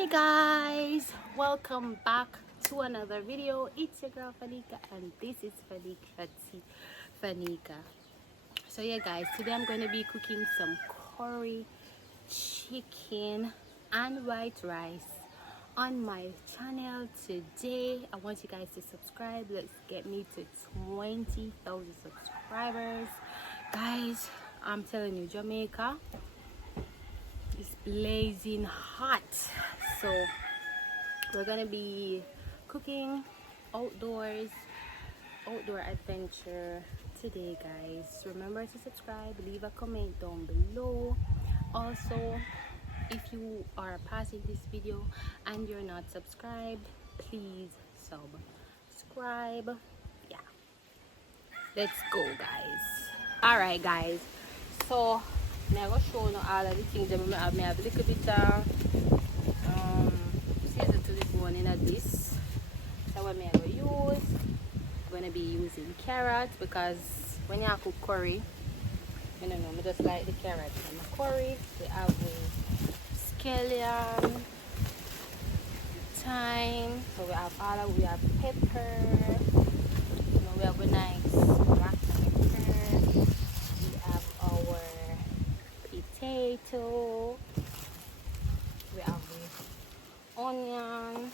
Hey guys, welcome back to another video. It's your girl Fanika and this is Fanika. So yeah guys, today I'm going to be cooking some curry chicken and white rice on my channel. Today I want you guys to subscribe. Let's get me to 20,000 subscribers. Guys, I'm telling you, Jamaica is blazing hot, so we're gonna be cooking outdoor adventure today. Guys, remember to subscribe, leave a comment down below. Also, if you are passing this video and you're not subscribed, please subscribe. Yeah, let's go guys. All right guys, so I'm going to show you all of the things that I have. I have a little bit of season to this one in this. So what I'm going to use, I'm going to be using carrots because when you cook curry, I don't know, I just like the carrots and the curry. We have the scallion, thyme, so we have all of, we have pepper, you know, we have a nice black pepper, we have our potato, we have the onion,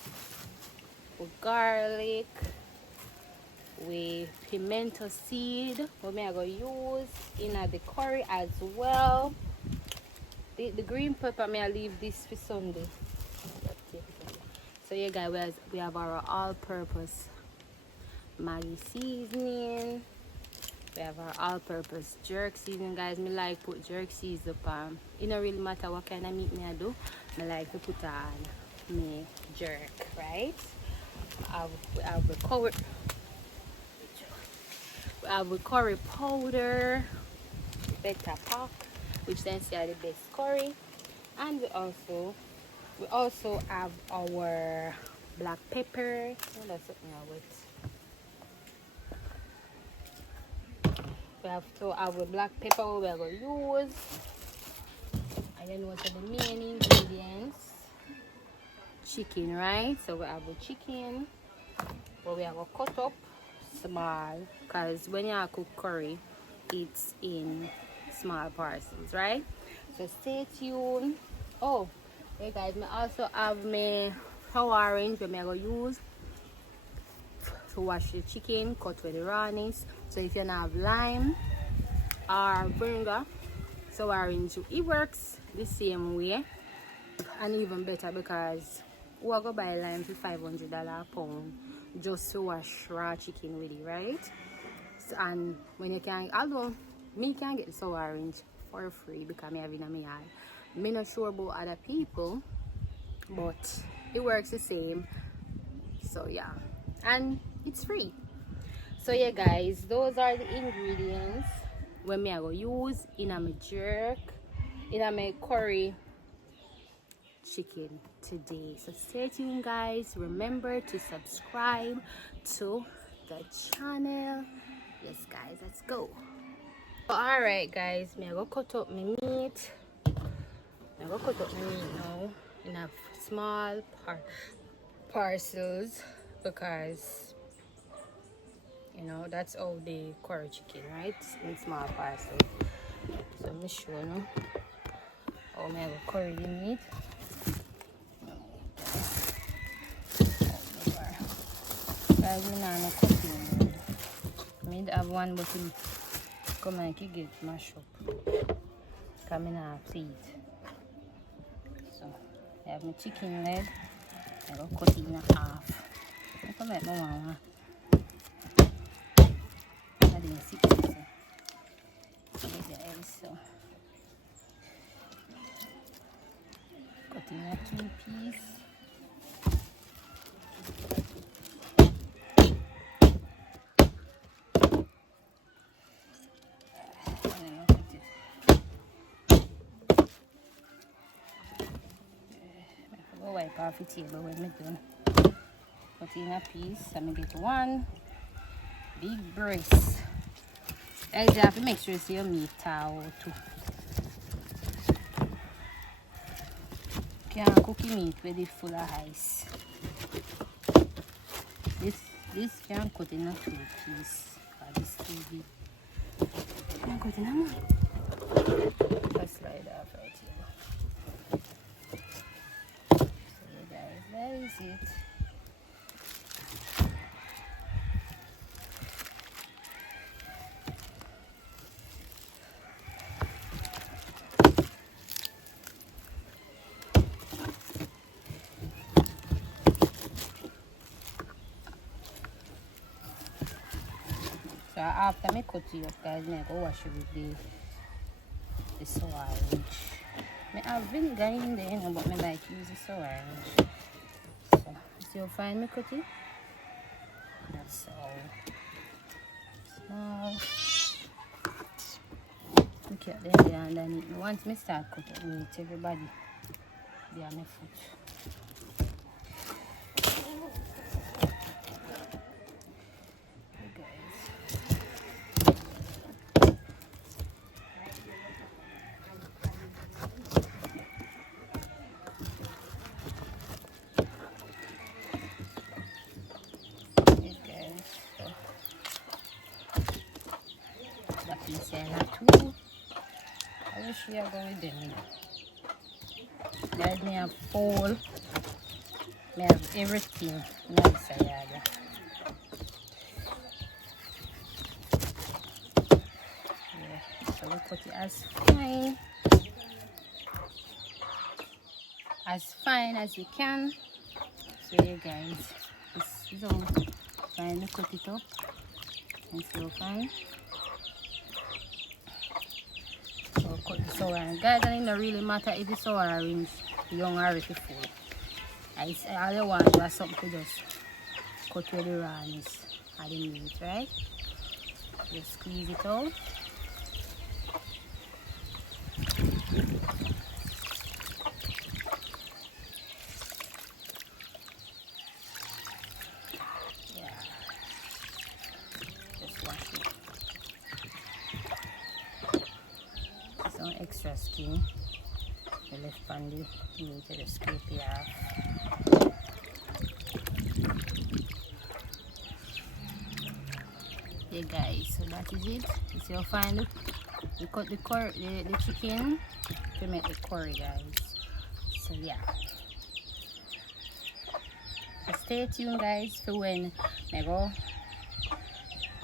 with garlic, with pimento seed, what I'm going to use in the curry as well. The green pepper, I'm going to leave this for Sunday. So yeah guys, we have our all-purpose Maggi seasoning. We have our all-purpose jerk seasoning, guys. Me like put jerk seasoning up. It don't really matter what kind of meat me I do. Me like to put on me jerk, right? We have the curry. We have the curry powder, Betapac, which then say the best curry, and we also have our black pepper. Oh, that's something I with. We have to have a black pepper we are going to use. And then what are the main ingredients? Chicken, right? So we have a chicken, but we have a cut up small, because when you cook curry, it's in small parcels, right? So stay tuned. Oh, hey guys, I also have my flour orange that I'm going to use to wash the chicken, cut with the rawness. So if you don't have lime or vinegar, so orange, it works the same way and even better, because we go buy lime for $500 a pound just to wash raw chicken with it, right? So, and when you can, although me can get sour orange for free because I have it in my yard. I'm not sure about other people, but it works the same. So yeah, and it's free. So yeah guys, those are the ingredients when me I go use in a my jerk, in a my curry chicken today. So stay tuned guys. Remember to subscribe to the channel. Yes guys, let's go. All right guys, me I go cut up my meat. I go cut up my meat now in a small parcels, because you know that's how they curry chicken, right? In small parcels. So I'm sure no how I go curry the meat. Guys, me nah no cooking. Me have one, but him come and he get mashed up. Come in a plate. So I have my chicken leg. I will cut it in half. I come make my mama. I didn't see it. So get the eggs. So cut in 2 pieces. Wipe off the table when I'm done. Put in a piece. I'm going to get one big breast. Guys, you have to make sure you see your meat towel too. can't cook meat with it full of ice. This can cut in a two piece. This too big. Can cut in a more. Let's slide off right here. So guys, that is it. So after I cut it up, guys, I go wash it with the sour orange. I have vinegar in there, you know, but I like use the sour orange. So, see how fine I cut it? That's all small. Look at them there underneath. Once I start cutting meat, everybody be on my foot. I wish we are going with them. Guys, me have pole. Me have everything nice. Yeah, so we cut it as fine as we can. So yeah, guys, this is all fine. We cut it up and so fine. So cut the sour orange. Guys, and it don't really matter if the sour orange young or if it's full. All you want is something to just cut with the rawness of the meat, right? Just squeeze it out. Yeah. Just wash it. Some extra skin. The left on the meat, just scrape it off. Yeah, guys, so that is it. You see how fine look? We cut the chicken to make the curry, guys. So yeah, so stay tuned, guys, for when I go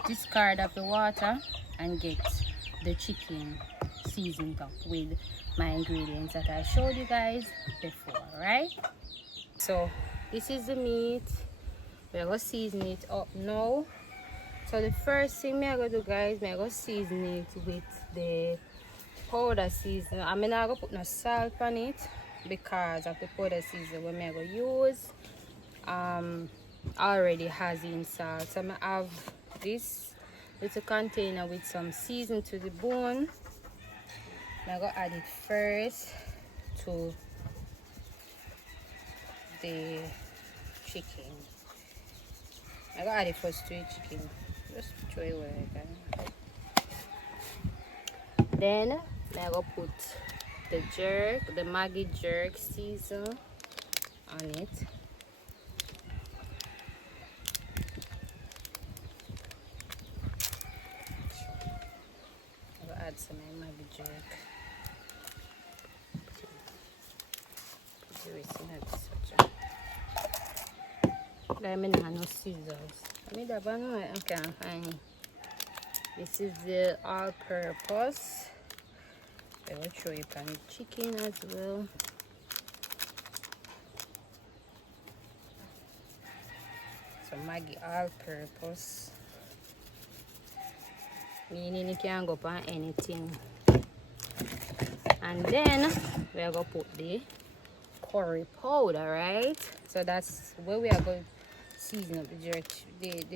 discard of the water and get the chicken seasoned up with my ingredients that I showed you guys before, right? So this is the meat. We're gonna season it up now. So the first thing I'm gonna do, guys, I'm gonna season it with the powder season. I'm not gonna put no salt on it because of the powder season we're gonna use already has in salt. So I'm gonna have this little container with some season to the bone. I'm gonna add it first to the chicken. I'm gonna add it first to the chicken. Just throw it where I can. Then I'm gonna put the Maggi jerk season on it. I'm gonna add some Maggi jerk. I mean, no scissors. I mean, that one I can't find. This is the all-purpose. I will throw it on the chicken as well. So Maggi all-purpose, meaning you can go on anything. And then we are going to put the curry powder, right? So that's where we are going to season up the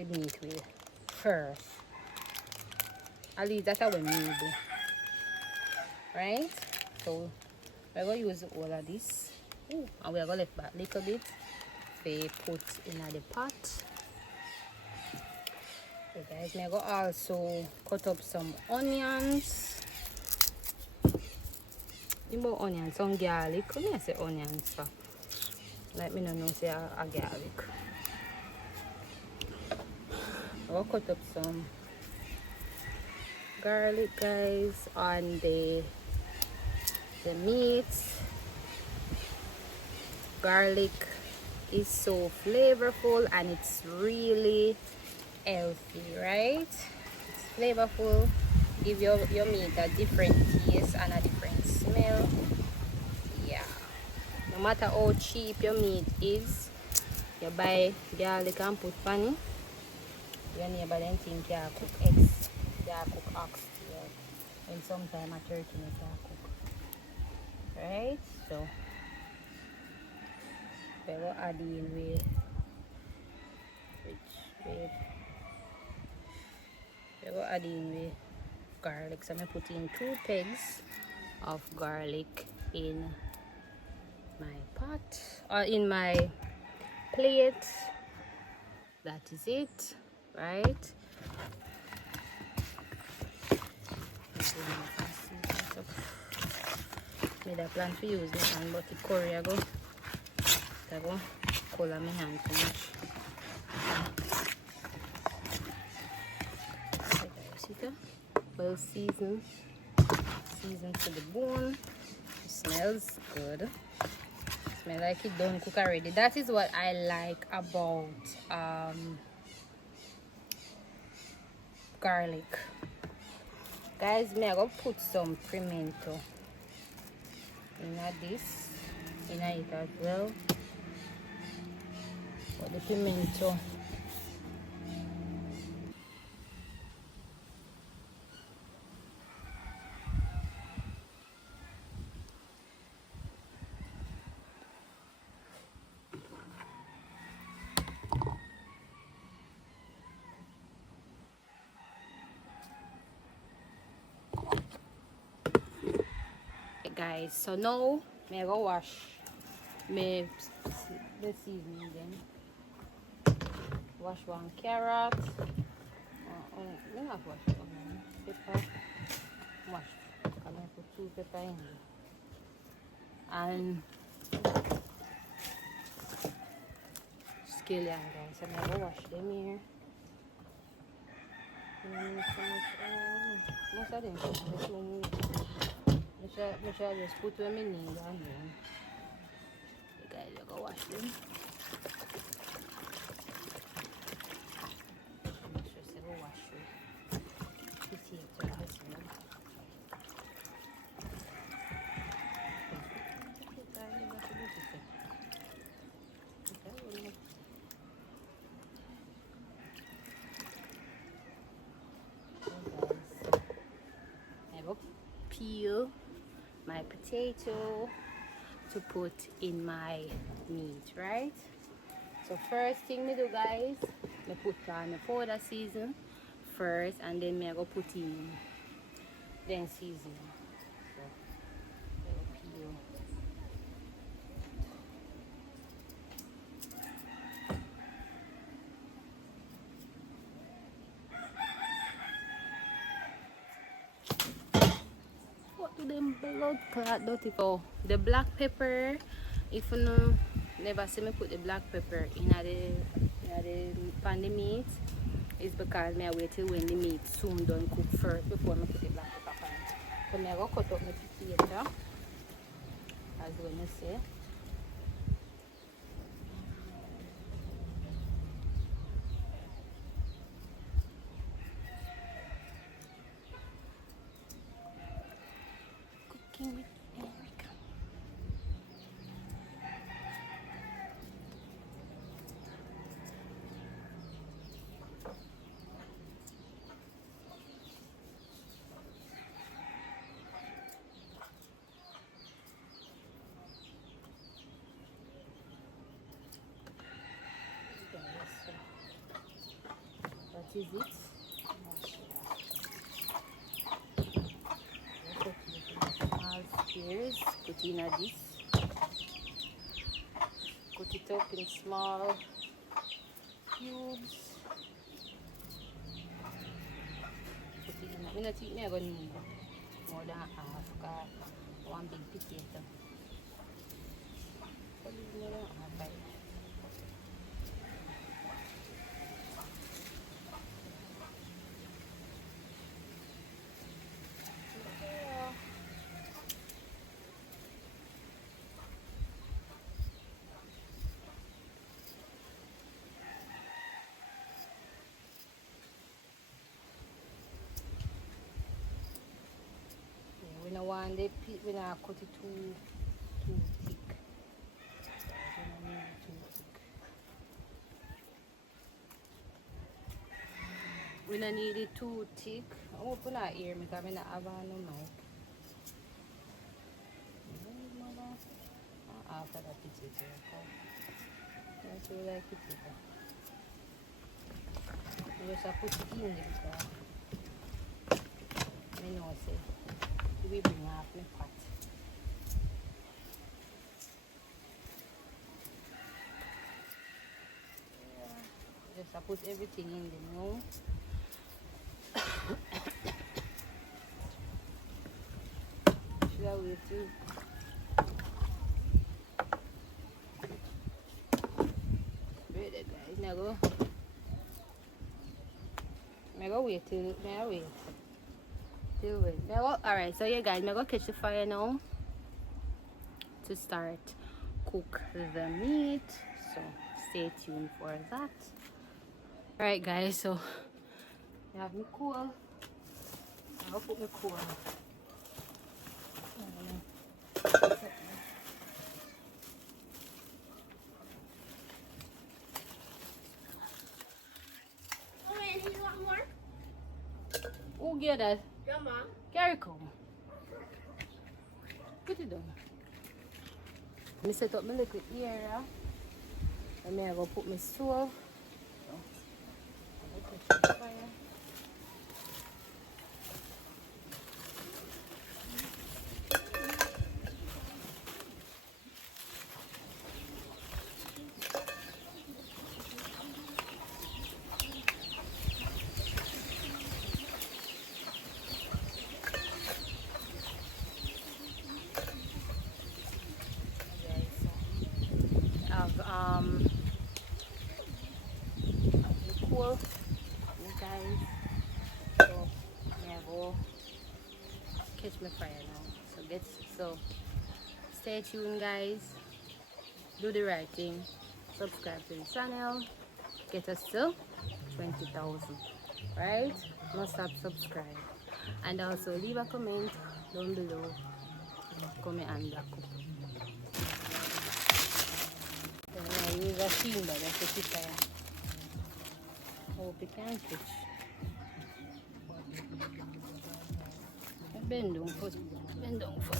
meat with first. At least that's how we need it, right? So we're going to use all of this. Ooh, and we're going to left back a little bit to put in the pot. So guys, we're going to also cut up some onions. About onion, some garlic. Come here, say onions, so. Let me know say a garlic. I'll cut up some garlic, guys, on the meat. Garlic is so flavorful and it's really healthy, right? It's flavorful, give your meat a different taste and a different smell. Yeah, no matter how cheap your meat is, you buy garlic and put pan it. Your neighbor then think you cook eggs, you cook ox, and sometimes a turkey you cook, right? So we will add in with garlic. So I'm putting 2 pegs of garlic in my pot or in my plate. That is it, right? Made a plan to use my hand, but the curry I go color my hand too much. Well seasoned to the bone. It smells good. Smell like it done cook already. That is what I like about garlic. Guys, me I go put some pimento in this, in it as well. But the pimento, guys. So now me go wash the seasoning then. Wash 1 carrot. Me not wash onion, pepper. Wash. I'm gonna put 2 pepper in there. And scallion, guys. So I'm gonna wash them here. Most of them just don't I shall just put them in and then the guys will go wash them. Make sure they go wash them. Potato as well. I will peel my potato to put in my meat, right? So first thing me do, guys, me put on the powder season first, and then me I go put in then season. So I will peel. What do them blood clot dirty for? The black pepper, if you know, never see me put the black pepper in the pan the meat, is because me I wait till when the meat soon done cook first before me put the black pepper on. So me I go cut up my potato, as when you see. Cooking with Erica. That is it. Spears, put in this, cut it up in small cubes. Put it in. I don't think I'm going to need more than half, because One big potato. We don't want the pit, we don't cut it too thick. We don't need it too thick. I hope you not hear me because I don't have no mic. After that potato, okay? Don't you like potato? You just have to put it in there because I know say we bring half my pot. Just have to put everything in there now. Should I wait too? Ready guys, now go. I go wait till wait. Alright, so yeah guys, I'm gonna catch the fire now to start cook the meat. So stay tuned for that. Alright guys, so I have me cool. I'll put me cool. Who get that? Your mom. Carry come. Put it down. I set up my liquid area. And then I go put my stove. Cool, you guys. So yeah, go catch my fire now. So stay tuned, guys. Do the right thing. Subscribe to the channel. Get us to 20,000. Right? Must stop subscribe. And also leave a comment down below. Comment and black up. I use a steam bag to put fire. Hope it can catch. Bend down first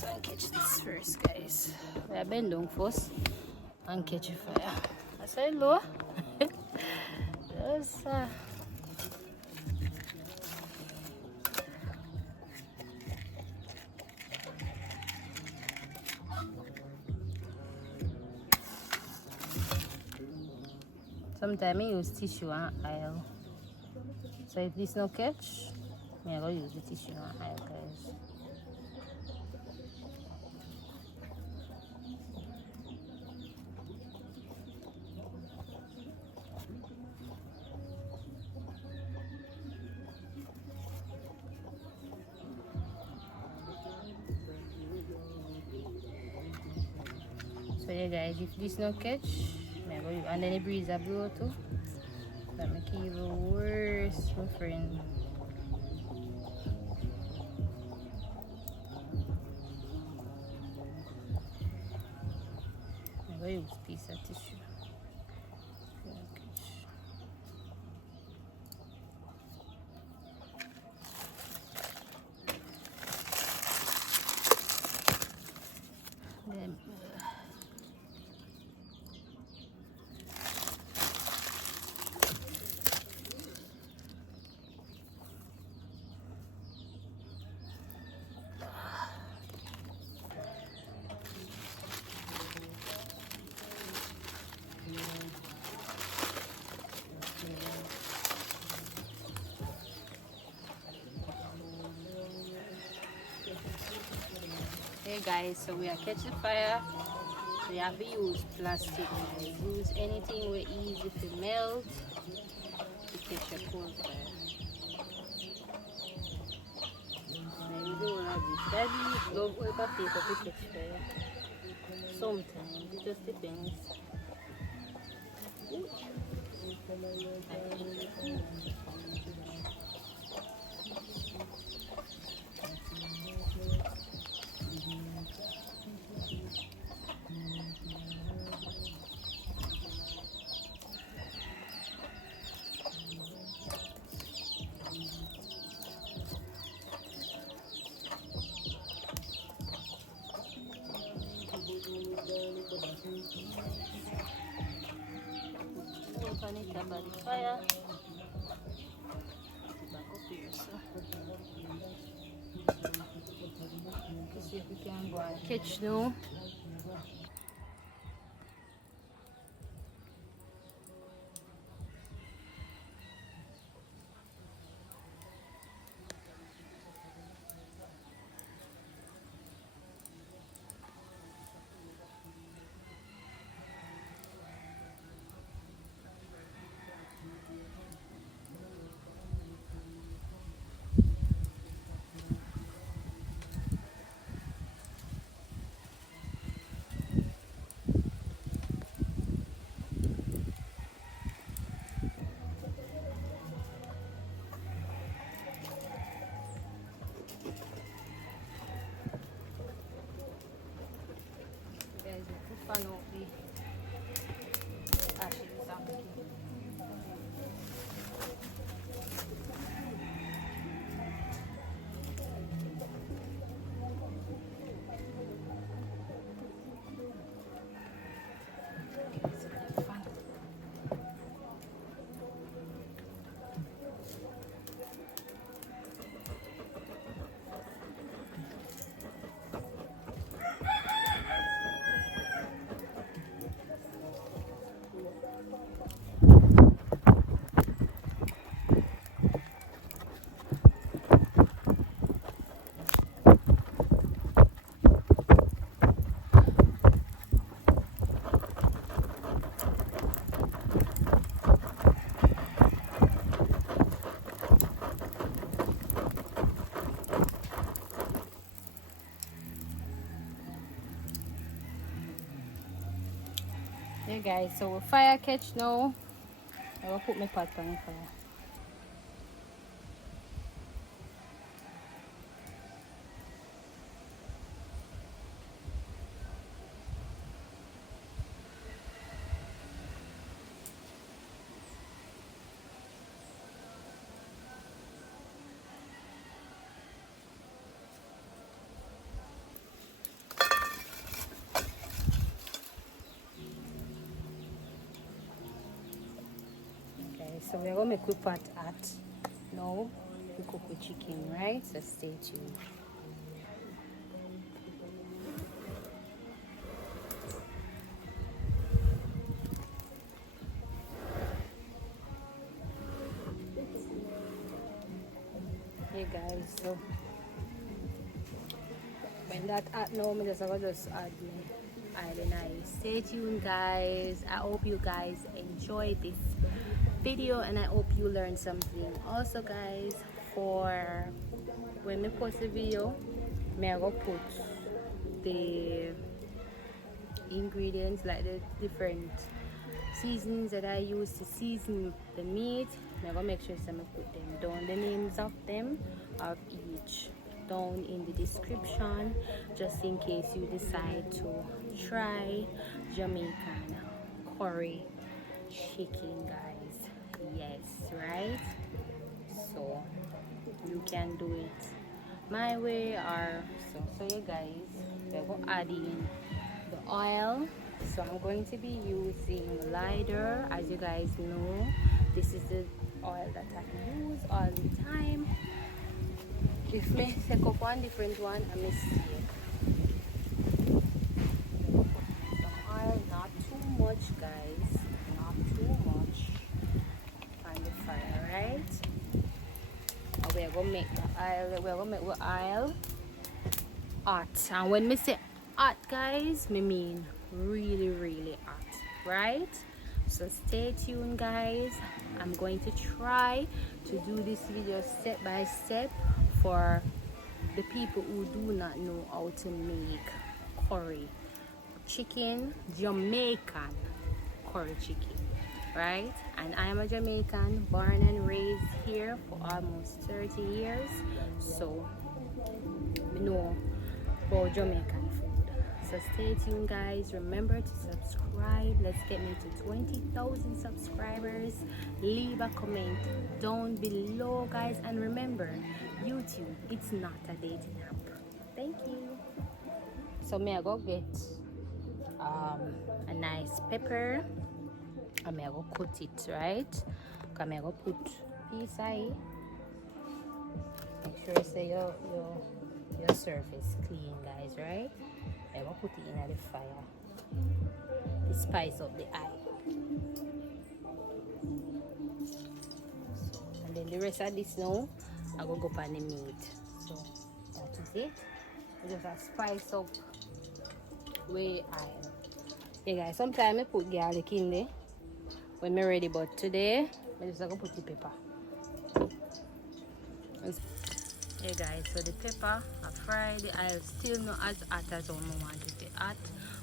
and catch this first, guys. Bend down first and catch a fire. I said low. Just sometimes I use tissue and oil. So if this no catch, I'm gonna use the tissue and oil, guys. So yeah guys, if this no catch, and then the breeze a blow too, that make it even worse, my friend. I'm going to use a piece of tissue. Then, Okay guys, so we are catching fire. So you have to use plastic, guys. Use anything where easy to melt to catch a cold fire. Maybe we don't have this. Daddy love oil paper to catch fire. Sometimes it just depends. Open it up at the fire. Back up here, so. Let's see if we can go and catch now. Guys, we put fan out the ashes out. Yeah guys, so we'll fire catch now. I will put my pot on the fire. So we're gonna make a pot at now we cook the chicken, right? So stay tuned. Hey guys, so when that at now I'm just gonna add my island ice. Stay tuned guys. I hope you guys enjoyed this video and I hope you learned something. Also guys, for when I post the video, I will put the ingredients, like the different seasonings that I use to season the meat. I'm gonna make sure I put them down, the names of them, of each, down in the description, just in case you decide to try Jamaican curry chicken guys. Yes, right? So you can do it my way or so. So you guys, we're going to add in the oil. So I'm going to be using lighter. As you guys know, this is the oil that I use all the time. If me take up one different one, I may see some oil, not too much guys, not too much on the fire, right? And we're gonna make the oil, we're gonna make the oil hot. And when me say hot, guys, me mean really, really hot, right? So stay tuned, guys. I'm going to try to do this video step by step for the people who do not know how to make curry chicken, Jamaican curry chicken, right? And I am a Jamaican, born and raised here for almost 30 years, so we know about Jamaican food. So stay tuned, guys. Remember to subscribe. Let's get me to 20,000 subscribers. Leave a comment down below, guys, and remember, YouTube, it's not a dating app. Thank you. So me I go get a nice pepper. I'm gonna cut it, right? I'm gonna put piece I. Make sure say your surface clean, guys, right? I'm gonna put it in the fire to spice up the eye. And then the rest of this now, I go on the meat. So that is it. I just spice up with the eye. Yeah, guys, sometimes I put garlic in there when I'm ready, but today I just gonna put the pepper. Hey guys, so the pepper I fry the oil still not as hot as I want it to be hot,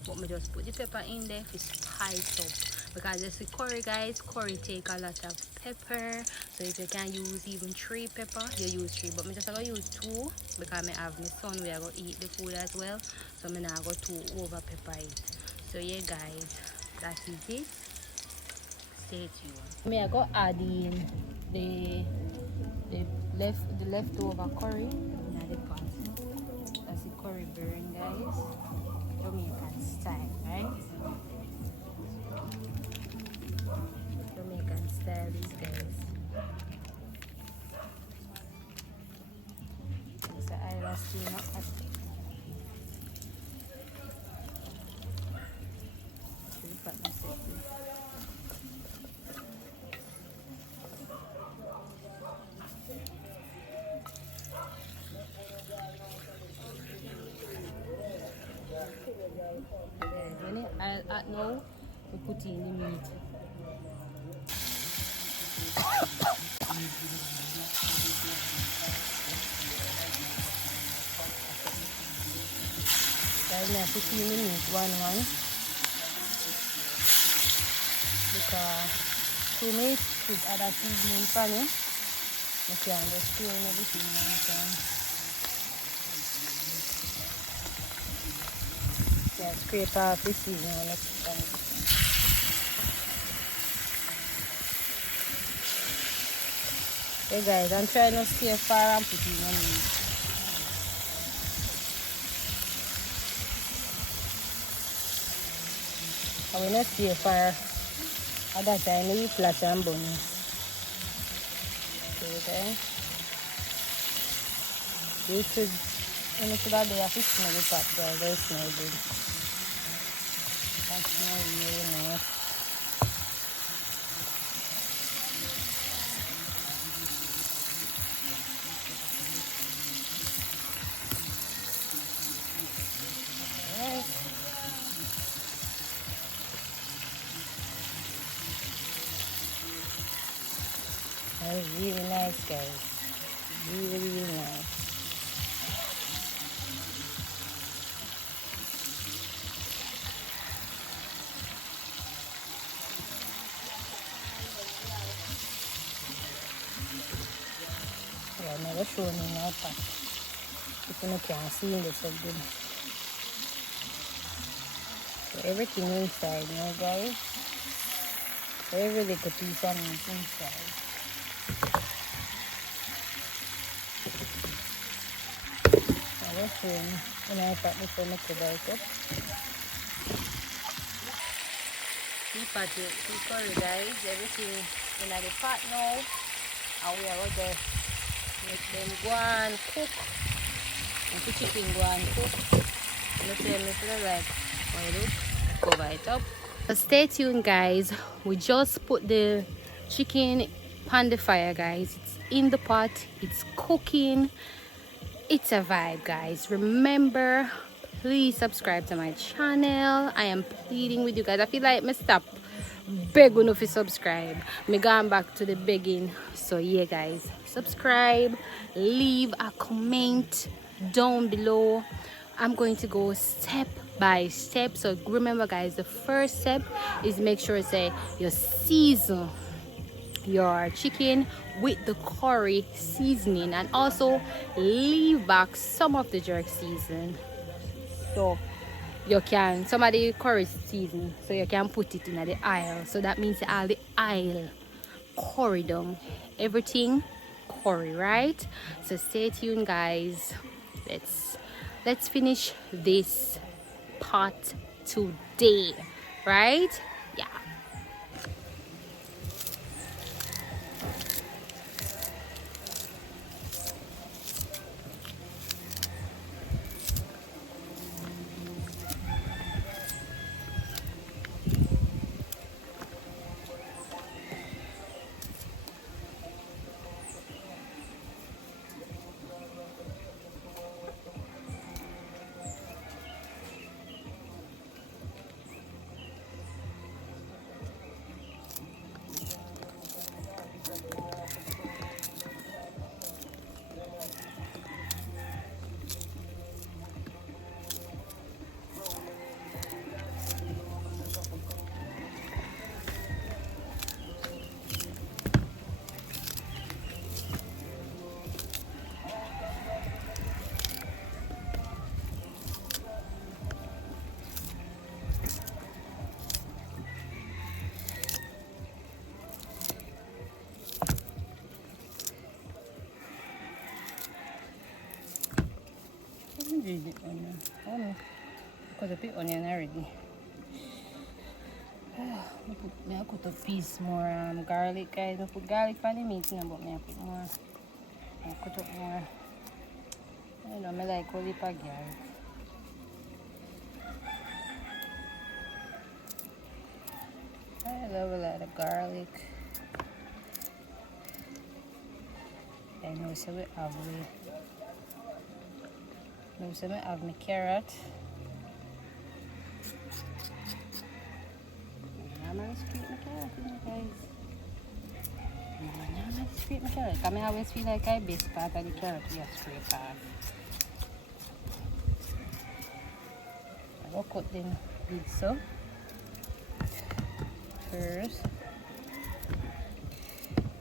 but I just put the pepper in there to spice up, because you see curry, guys, curry take a lot of pepper, so if you can use even 3 pepper, you use 3, but I just gonna use 2 because I have my son we are gonna eat the food as well, so I'm not going to over pepper it. So yeah guys, that is it. Stay tuned. I go add in the leftover curry in the pot. That's the curry burn, guys. Jamaican style, right? Jamaican style, these guys. It's the Irish still not hot. I'll add now, we put in the meat. Guys, now put in the meat one. Because 2 minutes should add a seasoning for me. You can just stir everything one time. Yeah, scrape off the seasoning next time. Okay guys, I'm trying to stay far and put in the meat. I will not stay far at that time we flash and bun. Okay. This is when you should have the smell the pot, guys, they smell good. That smells really nice. Yes. That is really nice, guys. Really, really nice. Yeah, I never shown in my pot. If you can't see it, so good. So everything inside now, guys. Every little piece of meat inside. I was showing in my pot before I cover it up. Keep at it, keep curry, guys. Everything in the pot now. And we are going to make them go and cook. And the chicken go and cook. And the same if you like, cover it up. So stay tuned, guys. We just put the chicken on the fire, guys. It's in the pot. It's cooking. It's a vibe, guys. Remember, please subscribe to my channel. I am pleading with you guys. I feel like me stop begging if you subscribe. Me going back to the begging. So yeah, guys, subscribe, leave a comment down below. I'm going to go step by step. So remember, guys, the first step is make sure say you season your chicken with the curry seasoning, and also leave back some of the jerk season so you can some of the curry season so you can put it in the aisle. So that means all the aisle curry down, everything curry, right? So stay tuned, guys. Let's finish this pot today, right? Yeah. Because I put onion already. I put a piece more garlic, guys. I put garlic on the meat, but I put more. I cut up more. I know I like only for garlic. I love a lot of garlic. I know so we have my carrot. I'm gonna scrape my carrot, guys. I'm gonna scrape my carrot. I always feel like I best part of the carrot we have scrape off. I will cut them big so. First,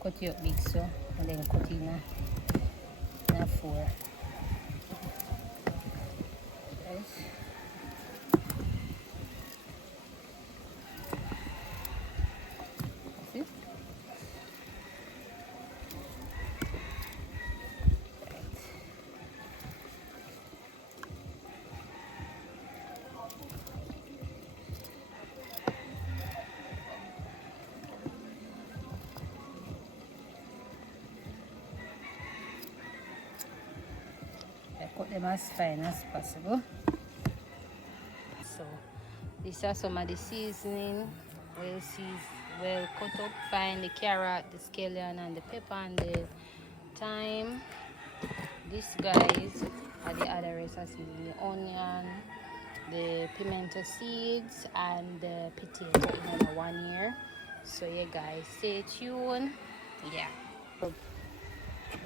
cut it up big so, and then cut it in 4. Cut them as fine as possible. So these are some of the seasoning. Well cut up fine, the carrot, the scallion, and the pepper and the thyme. These guys are the other recipes: the onion, the pimento seeds, and the potato in one here. So yeah, guys, stay tuned. Yeah. I'm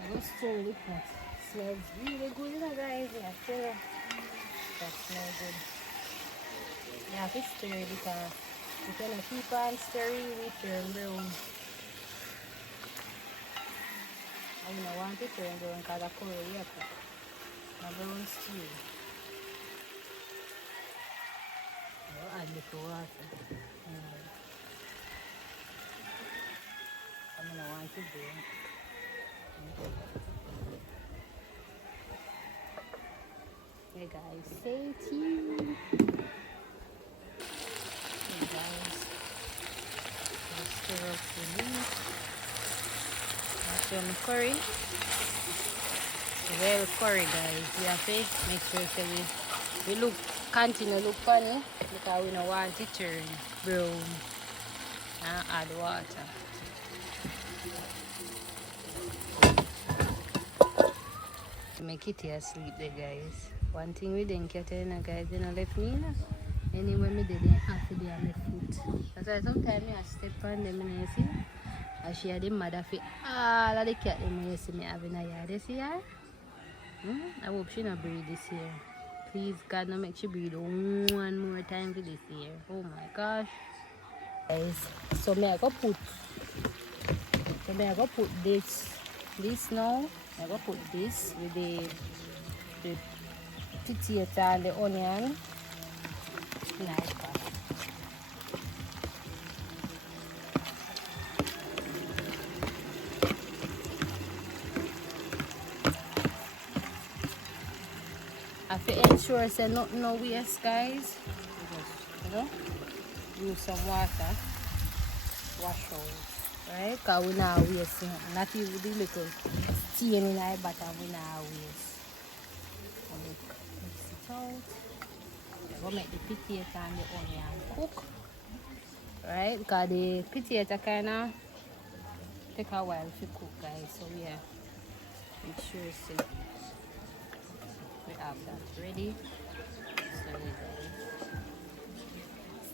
gonna stir the pot. Smells really good, you know, guys. Yeah, stir. That smells good. You have to stir because you cannot keep on stirring with your brown. I don't want to turn brown because the color yet. My brown stew. I'll add little water. I don't want to do it. Hey guys, stay tuned. Hey guys, let's stir up the meat. That's the curry. Well curry, guys. We have to make sure that we continue look funny because we don't want it to turn brown and add water. My kitty asleep there, guys. One thing we didn't get in, guys, you know, left me. Anyway, me didn't have to do on my foot. That's why sometimes I step on them and you see. And she had the mother for all of the cat them you see me having a yard this year. I hope she not breed this year. Please, God, no make she breed one more time for this year. Oh my gosh. Guys, so I go put this now. I go put this with the potato and the onion. Nice. I have to ensure say nothing no waste, guys. Just, you know, use some water, wash out, right? Because we not waste nothing. Not even the little stain in our butter, we not waste. Mix it out. We're going to make the potato and the onion cook, right? Because the potato kind of take a while to cook, guys. So yeah, make sure so we have that ready. So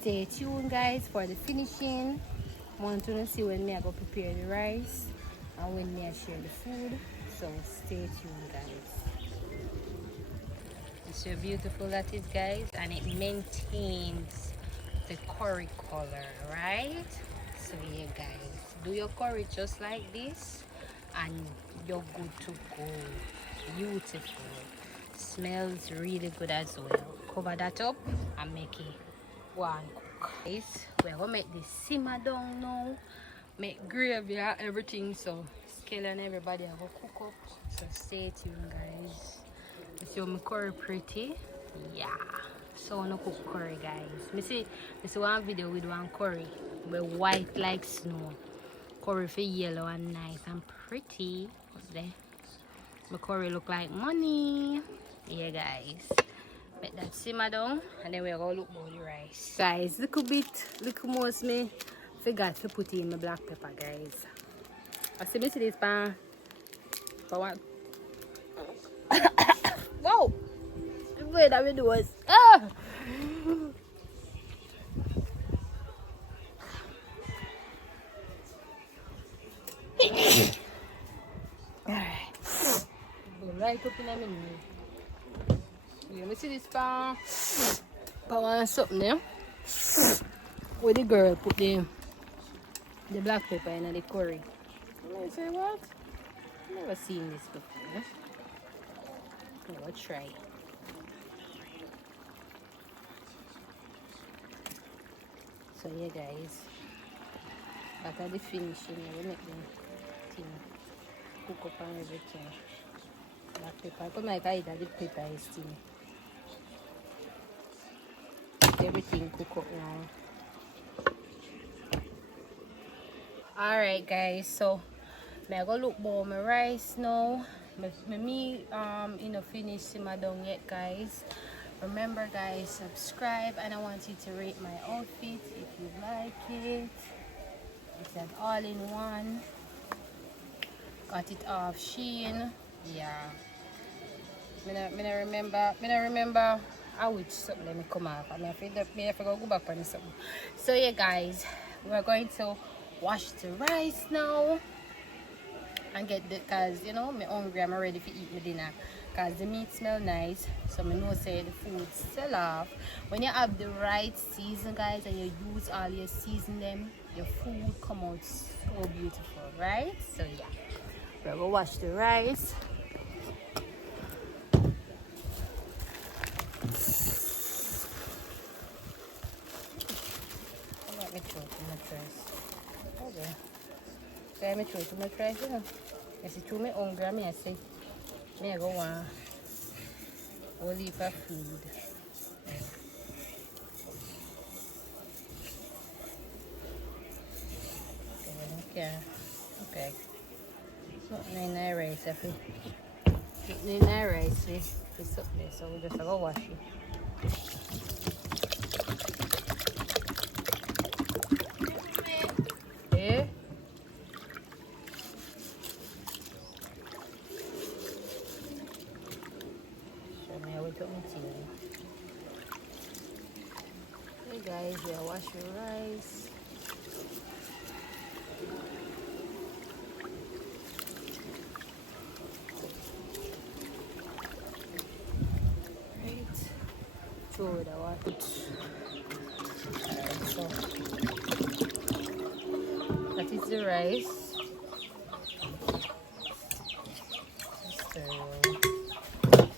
stay tuned, guys, for the finishing. Want to see when I go prepare the rice and when I share the food. So stay tuned, guys. It's so beautiful that is, guys, and it maintains the curry color, right? So yeah, guys, do your curry just like this and you're good to go. Beautiful. Smells really good as well. Cover that up and make it one cook. Guys, we're gonna make this simmer down now. Make gravy and everything. So Scallion and everybody are gonna cook up. So stay tuned, guys. You see my curry pretty? Yeah. So I wanna cook curry, guys. Me see one video with one curry, but white like snow. Curry for yellow and nice and pretty. What's there? My curry look like money. Yeah, guys. Make that simmer down and then we're gonna look for the rice. Guys, little more me forgot to put in my black pepper, guys. I see me see this pan. For what? Whoa! The way that we do is Alright. Go right up in a minute. Let me see this pan. Pan something there. Where the girl put the black pepper in the curry. You say what? I've never seen this before. I'm gonna try it. So yeah, guys. After the finishing, we make the thing cook up and everything. Black pepper. Come like I eat the pepper is still. Everything cook up now. Alright, guys, so I'm gonna look for my rice now. Me finish simmer down yet, guys. Remember, guys, subscribe, and I want you to rate my outfit if you like it. It's an all-in-one. Got it off Shein. Yeah. Me remember I which something let me come off. I afraid that I forgot to go back on something. So yeah, guys, we're going to wash the rice now and get the, cause you know me hungry, I'm ready to eat my dinner. Cause the meat smell nice, so I know say the food sell off. When you have the right season, guys, and you use all your season them, your food come out so beautiful, right? So yeah, we're gonna wash the rice. Let me throw it in my trash. Okay. So let me throw it in my trash, you know. I see through me hungry, I say, I go on. We'll leave for food. Okay. Okay. Nothing in that rice, I feel. Nothing in that rice, it's up there, so we'll just go wash it. Yeah. show you that one. Alright, so that is the rice.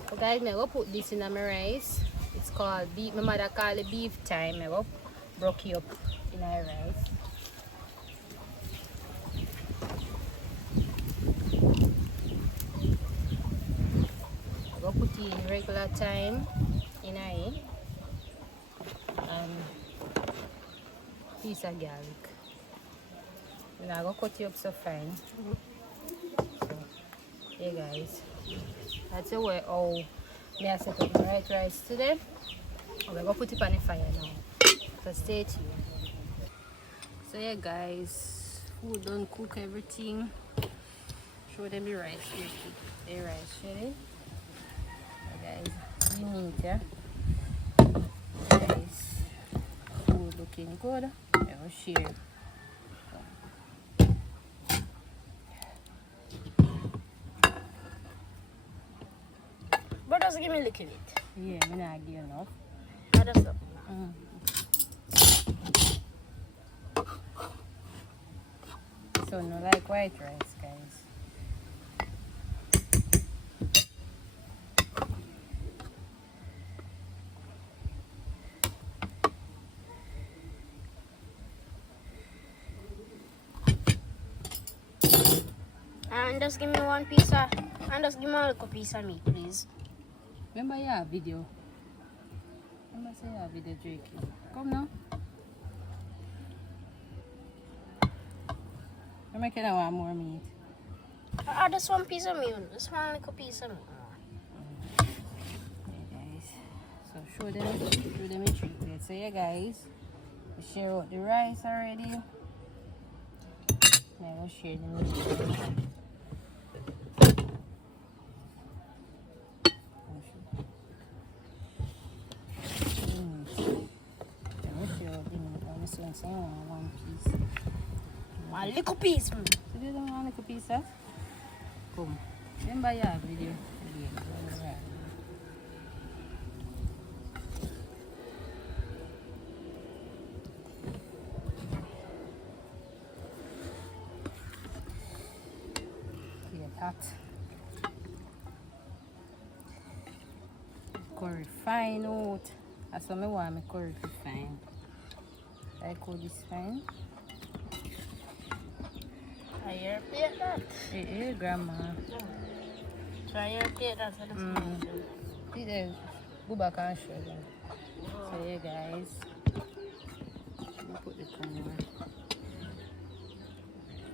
So guys, I'm gonna put this in my rice. It's called beef. My mother called it beef thyme. I'm gonna broke it up in our rice. I'm gonna put in regular thyme in it and piece of garlic. And I'm gonna cut it up so fine. So, hey guys, that's the way how I set up my white rice today. I'm gonna put it on the fire now. So stay tuned. So yeah guys, food done cook everything. Show them the rice here. The rice ready. Guys, the meat, yeah. Guys, food looking good. I will share. But just give me a little bit. Yeah, I'm not give enough. I just So no like white rice, guys. And just give me one piece of, and just give me a little piece of meat, please. Remember your video? Remember say your video, Drake? Come now. Remember can I want more meat? Just one piece of meat. Just one little piece of meat. Okay guys. So show them in 3 plates. So yeah guys, we share out the rice already. Now we'll share the meat. One piece. One little piece. So you don't want a little piece of? Come. Remember your video. Get that. Curry fine out. That's what I want my curry to fine. I call this fine. Try your plate that. Hey, grandma. Try your plate that. See there, go back and show them. So yeah guys, let me put the camera.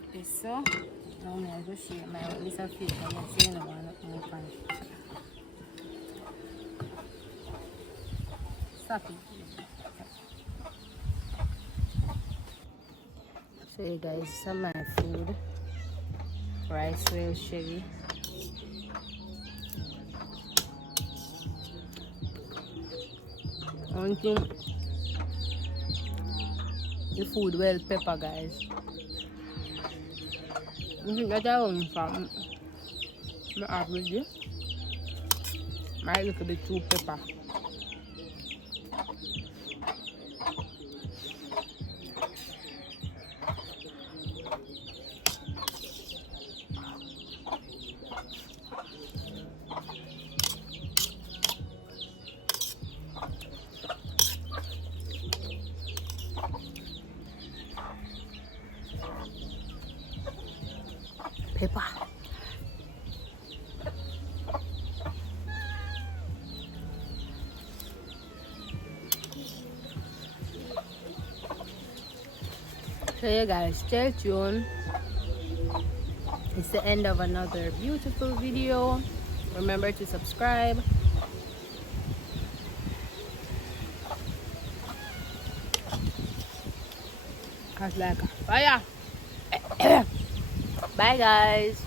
Okay, so now I'm going to share my little fish. I'm going to say no one more pan. Stop it. So you guys, some of my food. Ricereal sherry. One thing, the food well pepper guys. I think that's how I'm from. My average. Might look a bit too pepper. Pepper. So yeah guys, stay tuned. It's the end of another beautiful video. Remember to subscribe. Cause like fire. Bye guys.